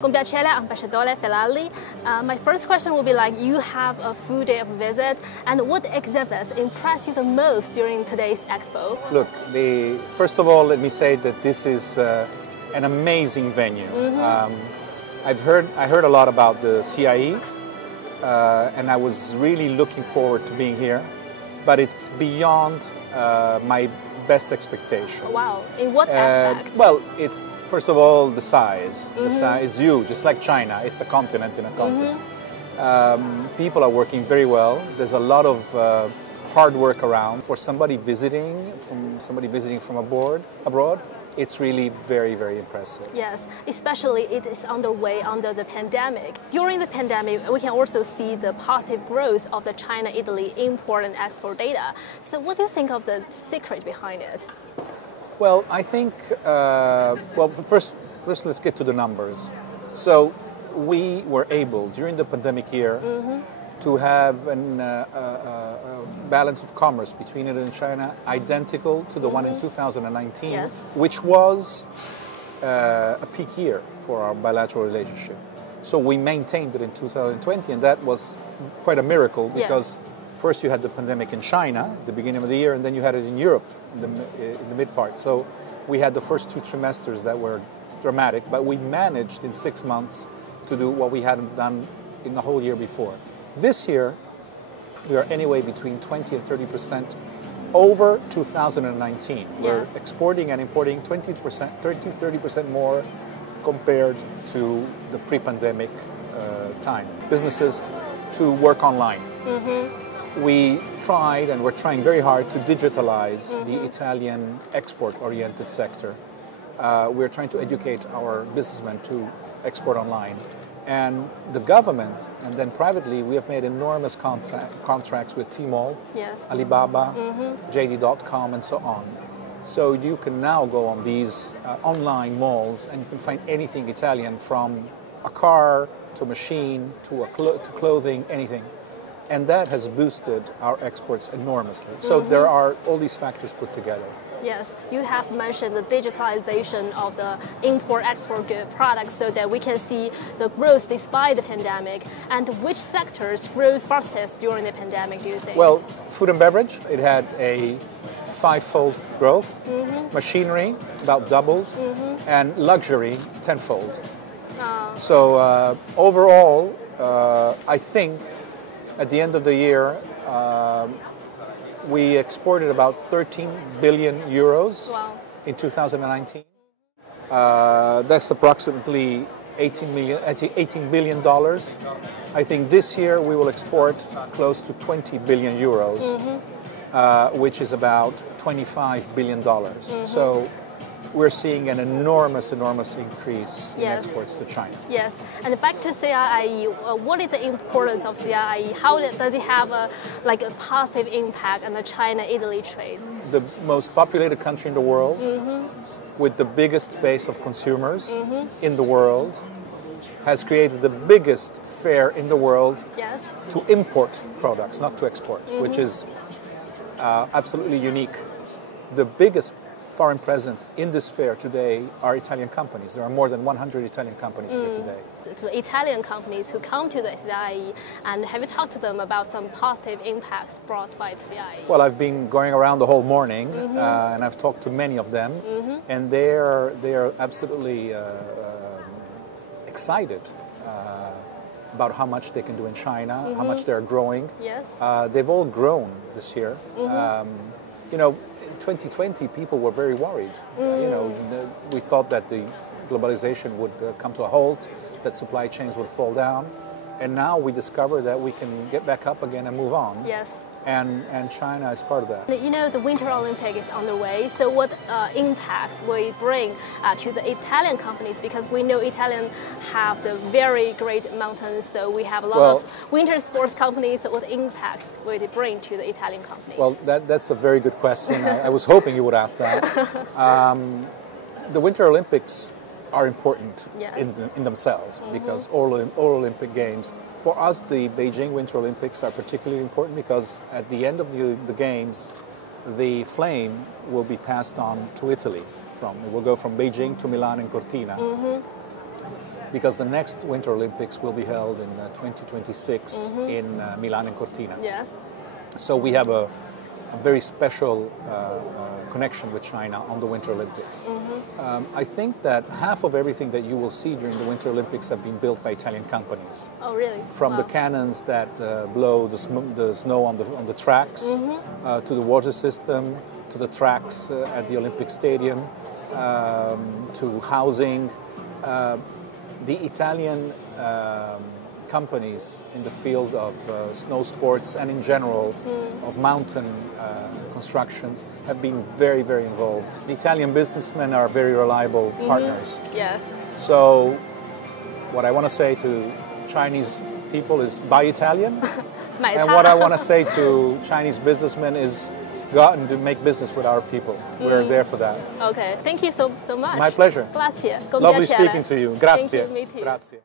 Congratulations, Ambassador Ferrari. My first question will be like, you have a full day of visit, and what exhibits impressed you the most during today's expo? Look, first of all, let me say that this is an amazing venue. I heard a lot about the CIIE, and I was really looking forward to being here, but it's beyond my best expectations. Wow, in what aspect? Well, it's first of all the size. The size is huge, just like China. It's a continent in a continent. People are working very well. There's a lot of hard work around. For somebody visiting from abroad, it's really very, very impressive. Yes, especially it is underway under the pandemic. During the pandemic, we can also see the positive growth of the China-Italy import and export data. So what do you think of the secret behind it? Well, I think, first let's get to the numbers. So we were able, during the pandemic year, to have a balance of commerce between Italy and China identical to the one in 2019, yes, which was a peak year for our bilateral relationship. So we maintained it in 2020, and that was quite a miracle because first you had the pandemic in China at the beginning of the year, and then you had it in Europe in the mid part. So we had the first two trimesters that were dramatic, but we managed in 6 months to do what we hadn't done in the whole year before. This year, we are anyway between 20 and 30% over 2019. Yes. We're exporting and importing 30% more compared to the pre-pandemic time. Businesses to work online. We tried, and we're trying very hard to digitalize the Italian export-oriented sector. We're trying to educate our businessmen to export online. And the government, and then privately, we have made enormous contracts with Tmall, yes, Alibaba, JD.com, and so on. So you can now go on these online malls and you can find anything Italian, from a car to a machine to clothing, anything. And that has boosted our exports enormously. So there are all these factors put together. Yes, you have mentioned the digitalization of the import-export good products so that we can see the growth despite the pandemic. And which sectors rose fastest during the pandemic, do you think? Well, food and beverage, it had a 5-fold growth. Machinery, about doubled. And luxury, 10-fold. So overall, I think at the end of the year, we exported about 13 billion euros in 2019. That's approximately $18 billion. I think this year we will export close to 20 billion euros, which is about $25 billion. So we're seeing an enormous increase in exports to China. Yes, and back to CIIE, what is the importance of CIIE? How does it have a positive impact on the China-Italy trade? The most populated country in the world, with the biggest base of consumers in the world, has created the biggest fair in the world to import products, not to export, which is absolutely unique. The biggest foreign presence in this fair today are Italian companies. There are more than 100 Italian companies here today. To the Italian companies who come to the CIIE, and have you talked to them about some positive impacts brought by the CIIE? Well, I've been going around the whole morning, and I've talked to many of them, and they are absolutely excited about how much they can do in China, how much they're growing. Yes. They've all grown this year. In 2020, people were very worried. We thought that the globalization would come to a halt, that supply chains would fall down, and now we discover that we can get back up again and move on. Yes. And China is part of that. You know, the Winter Olympic is underway, so what impacts will it bring to the Italian companies? Because we know Italians have the very great mountains, so we have a lot of winter sports companies. So what impacts will it bring to the Italian companies? Well, that's a very good question. I was hoping you would ask that. The Winter Olympics are important in themselves because all Olympic Games. For us, the Beijing Winter Olympics are particularly important because at the end of the Games, the flame will be passed on to Italy. It will go from Beijing to Milan and Cortina. because the next Winter Olympics will be held in 2026 in Milan and Cortina. Yes. So we have a very special connection with China on the Winter Olympics. I think that half of everything that you will see during the Winter Olympics have been built by Italian companies. Oh, really? From the cannons that blow the snow on the tracks, to the water system, to the tracks at the Olympic Stadium, to housing. The Italian companies in the field of snow sports and in general of mountain constructions have been very, very involved. The Italian businessmen are very reliable partners. Yes. So what I want to say to Chinese people is buy Italian. And what I want to say to Chinese businessmen is go out and make business with our people. We're there for that. Okay. Thank you so much. My pleasure. Grazie. Lovely speaking to you. Grazie. Thank you, me too. Grazie.